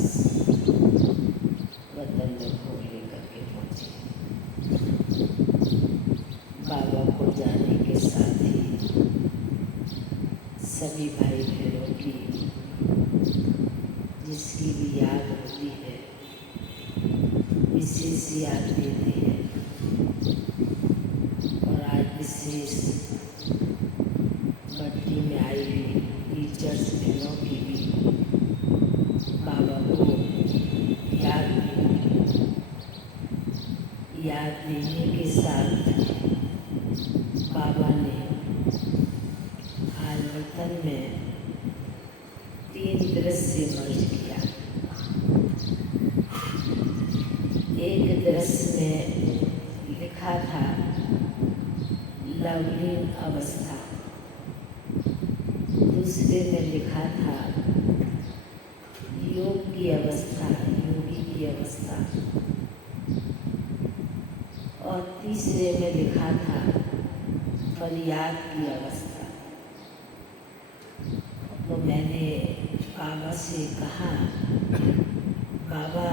पास वतन में भोग लेकर के पहुँचे। बाबा को जाने के साथ ही सभी भाई बहनों की जिसकी भी याद होती है विशेष याद देती है। और आज विशेष बट्टी में आई हुई टीचर्स बहनों की भी बाबा को याद देने के साथ बाबा ने आज वतन में 3 दृश्य मर्ज किया। एक दृश्य में लिखा था लवलीन अवस्था, दूसरे में लिखा था योग की अवस्था, योगी की अवस्था, और तीसरे में लिखा था फरियाद की अवस्था। तो मैंने बाबा से कहा, बाबा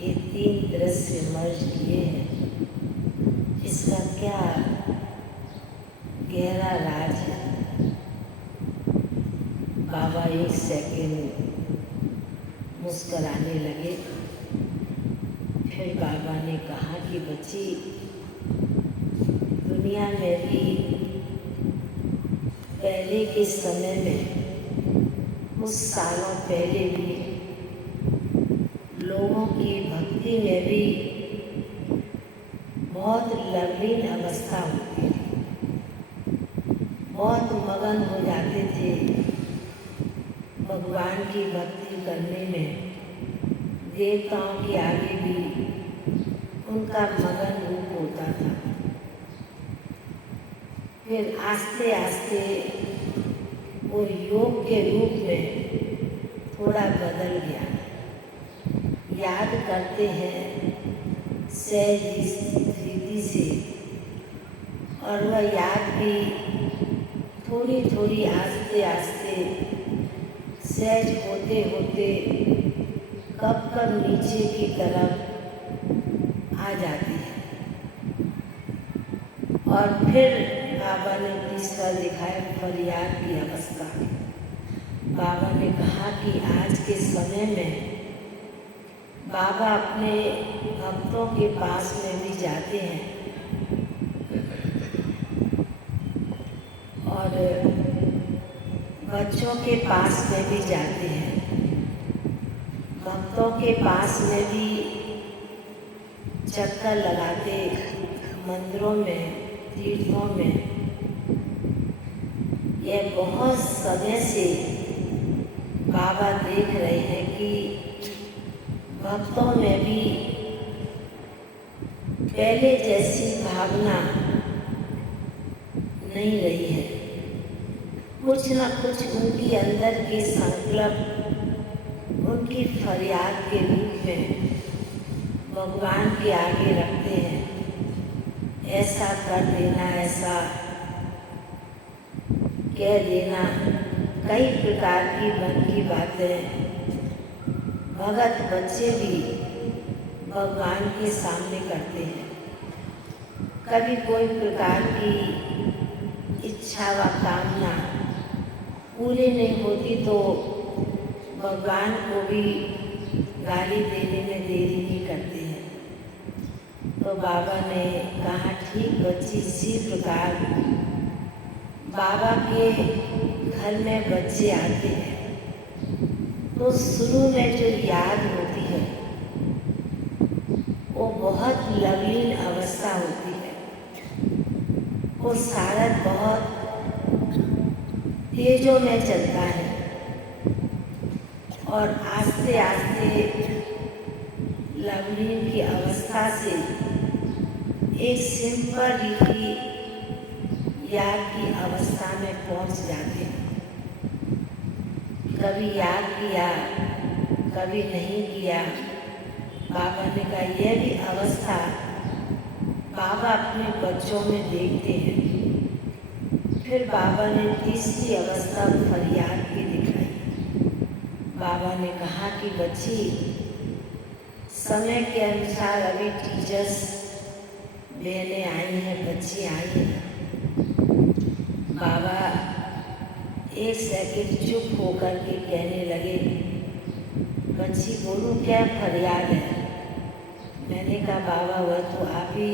ये 3 दृश्य मर्ज किए हैं, इसका क्या गहरा राज है। बाबा 1 सेकंड मुस्कराने लगे। फिर बाबा ने कहा कि बच्ची, दुनिया में भी पहले के समय में, कुछ सालों पहले भी लोगों की भक्ति में भी बहुत लवलीन अवस्था होती थी, बहुत मगन हो जाते थे भगवान की भक्ति करने में। देवताओं के आगे भी उनका मगन रूप होता था। फिर आस्ते आस्ते वो योग के रूप में थोड़ा बदल गया। याद करते हैं सहज रीति से, और वह याद भी थोड़ी थोड़ी आस्ते आस्ते सहज होते होते कब नीचे की तरफ आ जाती है। और फिर बाबा ने तीसरा दिखाया फरियाद की अवस्था। बाबा ने कहा कि आज के समय में बाबा अपने भक्तों के पास में भी जाते हैं और बच्चों के पास में भी जाते हैं, भक्तों के पास में भी चक्कर लगाते, मंदिरों में, तीर्थों में। यह बहुत समय से बाबा देख रहे हैं कि भक्तों में भी पहले जैसी भावना नहीं रही है। कुछ न कुछ उनकी अंदर के संकल्प उनकी फरियाद के रूप में भगवान के आगे रखते हैं। ऐसा कर देना, ऐसा कह देना, कई प्रकार की मन की बातें भगत बच्चे भी भगवान के सामने करते हैं। कभी कोई प्रकार की इच्छा व कामना पूरी नहीं होती तो भगवान को भी गाली देने में देरी नहीं करते हैं। तो बाबा ने कहा ठीक बच्ची, इसी प्रकार बाबा के घर में बच्चे आते हैं तो शुरू में जो याद होती है वो बहुत लवलीन अवस्था होती है। वो सारा बहुत तेजों में चलता है और आस्ते आस्ते लवलीन की अवस्था से एक सिंपल रीति याद की अवस्था में पहुंच जाते हैं। कभी याद किया, कभी नहीं किया। बाबा ने कहा यह भी अवस्था बाबा अपने बच्चों में देखते हैं। फिर बाबा ने तीसरी अवस्था फरियाद की दिखाई। बाबा ने कहा कि बच्ची, समय के अनुसार अभी टीचर्स बहनें आई हैं, बच्ची आई हैं। बाबा एक सेकंड चुप होकर के कहने लगे, बच्ची बोलूं क्या फरियाद है? मैंने कहा बाबा वह तो आप ही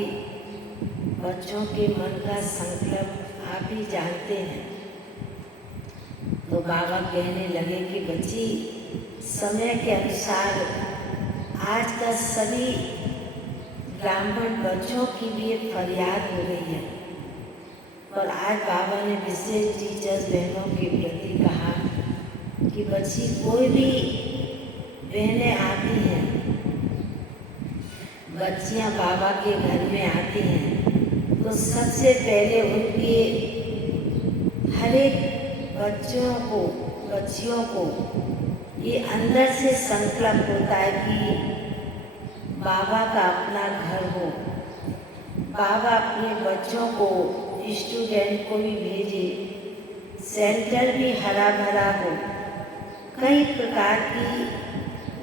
बच्चों के मन का संकल्प आप ही जानते हैं। तो बाबा कहने लगे कि बच्ची, समय के अनुसार आज का सभी ब्राह्मण बच्चों की भी एक फरियाद हो रही है। और आज बाबा ने विशेष टीचर्स बहनों के प्रति कहा कि बच्ची, कोई भी बहनें आती हैं, बच्चियां बाबा के घर में आती हैं, तो सबसे पहले उनके हर एक बच्चियों को ये अंदर से संकल्प होता है कि बाबा का अपना घर हो, बाबा अपने बच्चों को, स्टूडेंट को भी भेजे, सेंटर भी हरा भरा हो। कई प्रकार की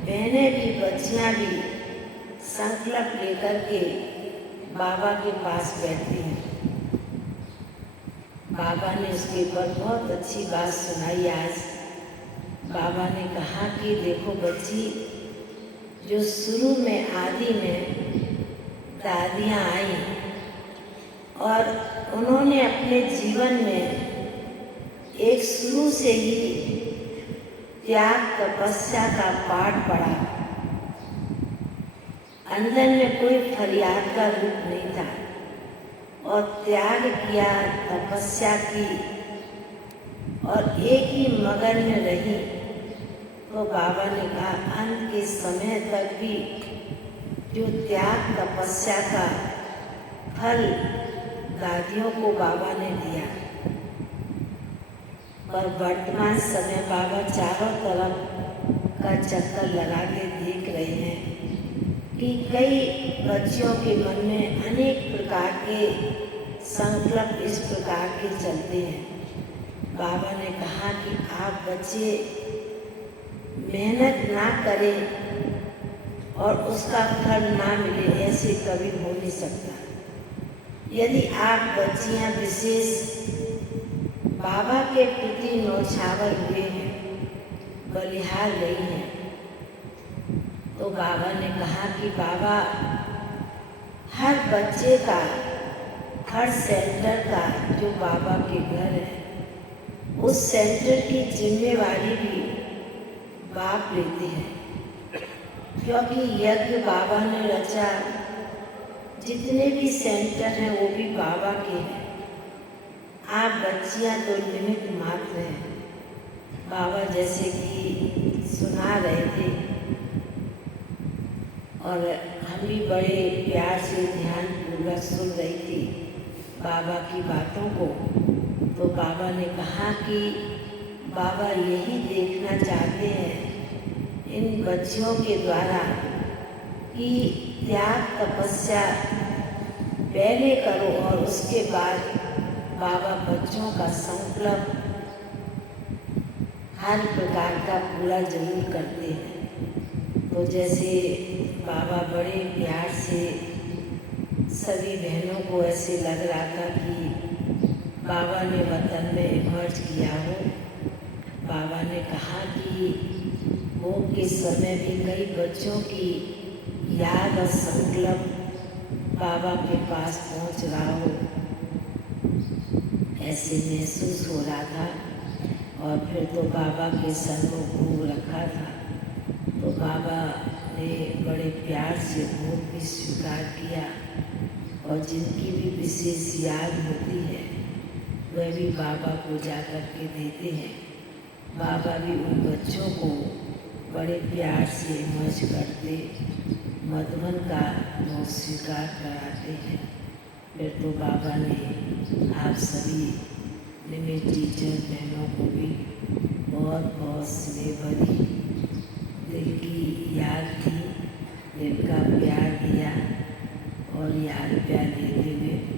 बहनें भी, बच्चियां भी संकल्प लेकर के बाबा के पास बैठती हैं। बाबा ने उसके ऊपर बहुत अच्छी बात सुनाई आज। बाबा ने कहा कि देखो बच्ची, जो शुरू में आदि में दादियाँ आई और उन्होंने अपने जीवन में एक शुरू से ही त्याग तपस्या का पाठ पढ़ा। अंदर में कोई फरियाद का रूप नहीं था और त्याग किया, तपस्या की और एक ही मगन में रही। तो बाबा ने कहा अंत के समय तक भी जो त्याग तपस्या का फल दादियों को बाबा ने दिया। और वर्तमान समय बाबा चारों तरफ का चक्कर लगा के देख रहे हैं कि कई बच्चियों के मन में अनेक प्रकार के संकल्प इस प्रकार के चलते हैं। बाबा ने कहा कि आप बच्चे मेहनत ना करें और उसका फल ना मिले, ऐसे कभी हो नहीं सकता। यदि आप बच्चियां विशेष बाबा के प्रति न्यौछावर हुए हैं, बलिहार गई हैं, तो बाबा ने कहा कि बाबा हर बच्चे का, हर सेंटर का जो बाबा के घर है, उस सेंटर की जिम्मेवारी भी बाप लेते हैं। क्योंकि यज्ञ बाबा ने रचा, जितने भी सेंटर हैं वो भी बाबा के हैं। आप बच्चियां तो निमित्त मात्र हैं। बाबा जैसे कि सुना रहे थे और हम भी बड़े प्यार से ध्यान पूर्वक सुन रही थी बाबा की बातों को। तो बाबा ने कहा कि बाबा यही देखना चाहते हैं इन बच्चियों के द्वारा कि त्याग तपस्या पहले करो और उसके बाद बाबा बच्चों का संकल्प हर प्रकार का पूरा जरूर करते हैं। तो जैसे बाबा बड़े प्यार से सभी बहनों को ऐसे लग रहा था कि बाबा ने वतन में इमर्ज किया हो। बाबा ने कहा कि भोग के समय भी कई बच्चों की याद और संकल्प बाबा के पास पहुंच रहा हो, ऐसे महसूस हो रहा था। और फिर तो बाबा के सन्मुख भोग रखा था, तो बाबा ने बड़े प्यार से भोग भी स्वीकार किया। और जिनकी भी विशेष याद होती है वह भी बाबा को जा कर के देते हैं। बाबा भी उन बच्चों को बड़े प्यार से इमर्ज करते, मधुबन का भोग स्वीकार कराते हैं। फिर तो बाबा ने आप सभी निमित्त टीचर बहनों को भी बहुत बहुत स्नेह भरी दिल की याद दी, दिल का प्यार दिया और याद प्यार देते हुए